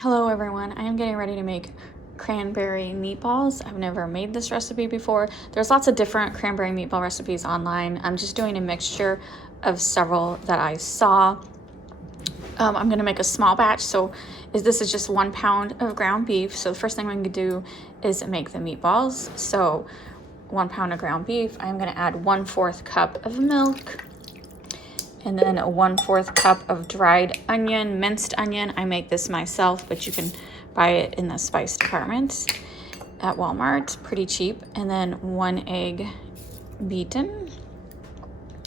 Hello everyone, I am getting ready to make cranberry meatballs. I've never made this recipe before. There's lots of different cranberry meatball recipes online. I'm just doing a mixture of several that I saw. I'm gonna make a small batch, so this is just 1 pound of ground beef. So the first thing I'm gonna do is make the meatballs. So 1 pound of ground beef, I'm gonna add 1/4 cup of milk, and then a 1/4 cup of dried onion, minced onion. I make this myself, but you can buy it in the spice department at Walmart, pretty cheap. And then 1 egg beaten.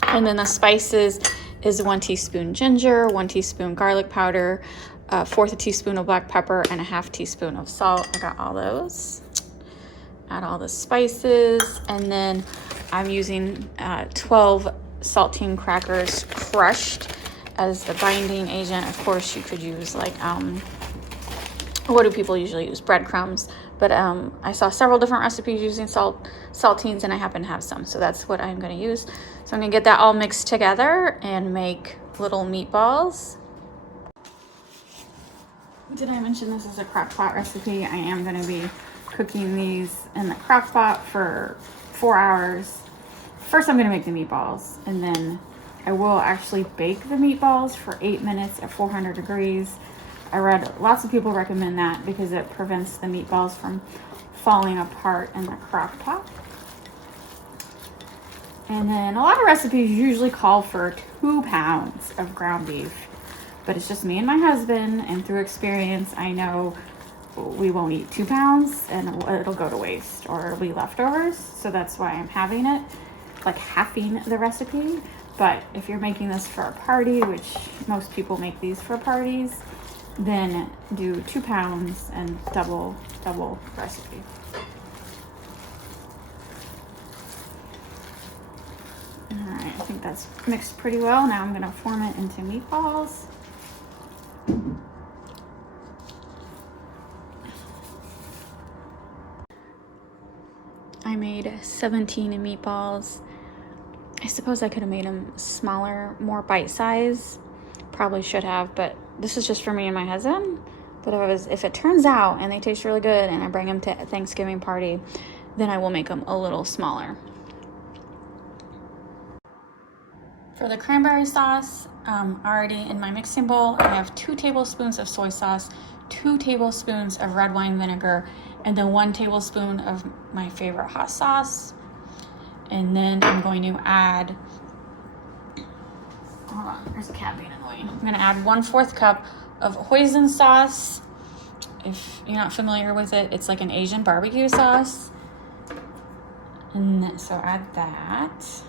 And then the spices is 1 teaspoon ginger, 1 teaspoon garlic powder, 1/4 teaspoon of black pepper, and 1/2 teaspoon of salt. I got all those. Add all the spices, and then I'm using 12 saltine crackers crushed as the binding agent. Of course, you could use like, what do people usually use? Breadcrumbs. But I saw several different recipes using saltines, and I happen to have some, so that's what I'm going to use. So I'm going to get that all mixed together and make little meatballs. Did I mention this is a Crockpot recipe? I am going to be cooking these in the Crockpot for 4 hours. First, I'm going to make the meatballs, and then I will actually bake the meatballs for 8 minutes at 400 degrees. I read lots of people recommend that because it prevents the meatballs from falling apart in the Crockpot. And then a lot of recipes usually call for 2 pounds of ground beef, but it's just me and my husband, and through experience, I know we won't eat 2 pounds and it'll go to waste or it'll be leftovers. So that's why I'm having it, like halving the recipe. But if you're making this for a party, which most people make these for parties, then do 2 pounds and double recipe. All right, I think that's mixed pretty well. Now I'm gonna form it into meatballs. I made 17 meatballs. I suppose I could have made them smaller, more bite size. Probably should have, but this is just for me and my husband. But if it turns out and they taste really good and I bring them to a Thanksgiving party, then I will make them a little smaller. For the cranberry sauce, already in my mixing bowl, I have 2 tablespoons of soy sauce, 2 tablespoons of red wine vinegar, and then 1 tablespoon of my favorite hot sauce. And then I'm going to add, hold on, there's a cat being annoying. I'm gonna add 1/4 cup of hoisin sauce. If you're not familiar with it, it's like an Asian barbecue sauce. And then, so add that.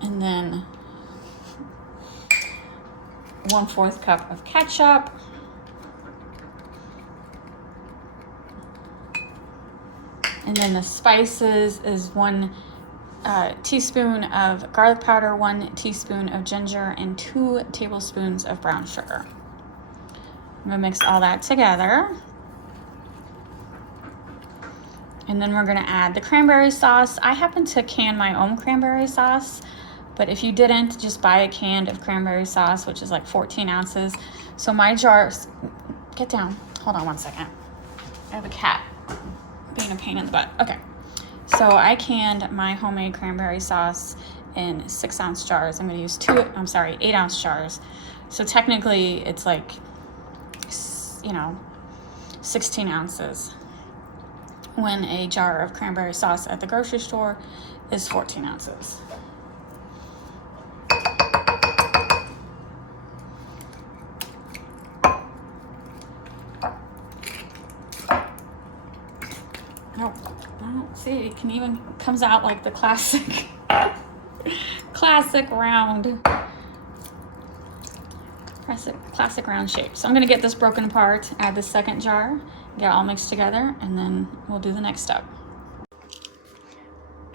And then 1/4 cup of ketchup. And then the spices is 1 teaspoon of garlic powder, 1 teaspoon of ginger, and 2 tablespoons of brown sugar. I'm gonna mix all that together. And then we're gonna add the cranberry sauce. I happen to can my own cranberry sauce, but if you didn't, just buy a can of cranberry sauce, which is like 14 ounces. So my jars, get down, hold on 1 second. I have a cat being a pain in the butt. Okay, so I canned my homemade cranberry sauce in 6-ounce jars. I'm gonna use 8-ounce jars. So technically it's like, 16 ounces when a jar of cranberry sauce at the grocery store is 14 ounces. Nope. Oh, see, it can even comes out like the classic classic round shape. So I'm gonna get this broken apart, add the second jar, get it all mixed together, and then we'll do the next step.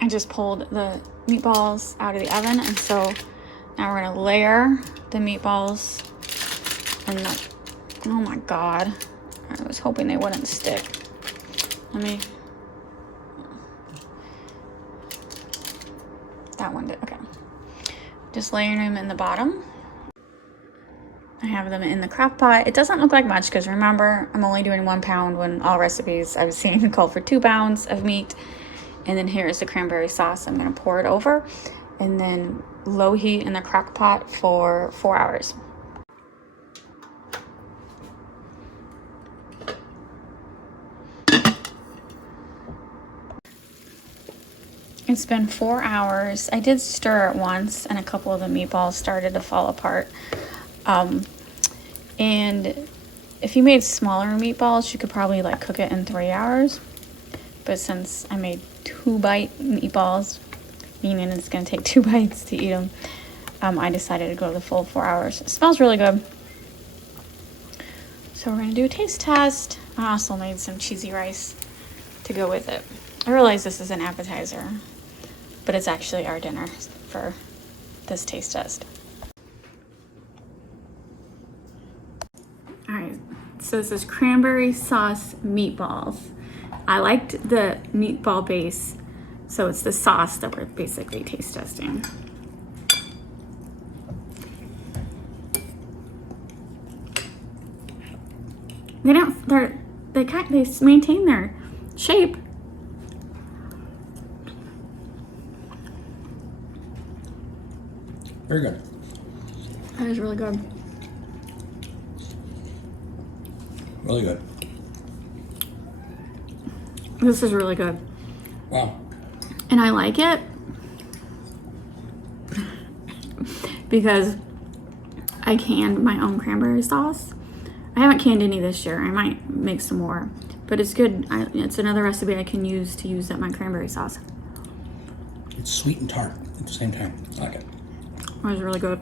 I just pulled the meatballs out of the oven, and so now we're gonna layer the meatballs. And oh my God, I was hoping they wouldn't stick. That one did, okay. Just layering them in the bottom. I have them in the crock pot. It doesn't look like much because remember, I'm only doing 1 pound when all recipes I've seen call for 2 pounds of meat. And then here is the cranberry sauce. I'm gonna pour it over and then low heat in the crock pot for 4 hours. It's been 4 hours. I did stir it once and a couple of the meatballs started to fall apart. And if you made smaller meatballs, you could probably like cook it in 3 hours. But since I made 2-bite meatballs, meaning it's gonna take 2 bites to eat them, I decided to go the full 4 hours. It smells really good. So we're gonna do a taste test. I also made some cheesy rice to go with it. I realize this is an appetizer, but it's actually our dinner for this taste test. All right, so this is cranberry sauce meatballs. I liked the meatball base, so it's the sauce that we're basically taste testing. They maintain their shape. Very good. That is really good. Really good. This is really good. Wow. And I like it because I canned my own cranberry sauce. I haven't canned any this year. I might make some more, but it's good. It's another recipe I can use at my cranberry sauce. It's sweet and tart at the same time. I like it. It was really good.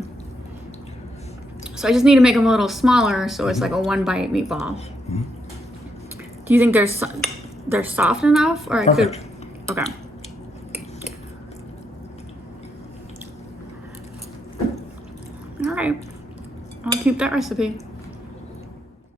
So I just need to make them a little smaller so it's like a 1-bite meatball. Do you think they're soft enough, or I could? Okay. All right. I'll keep that recipe.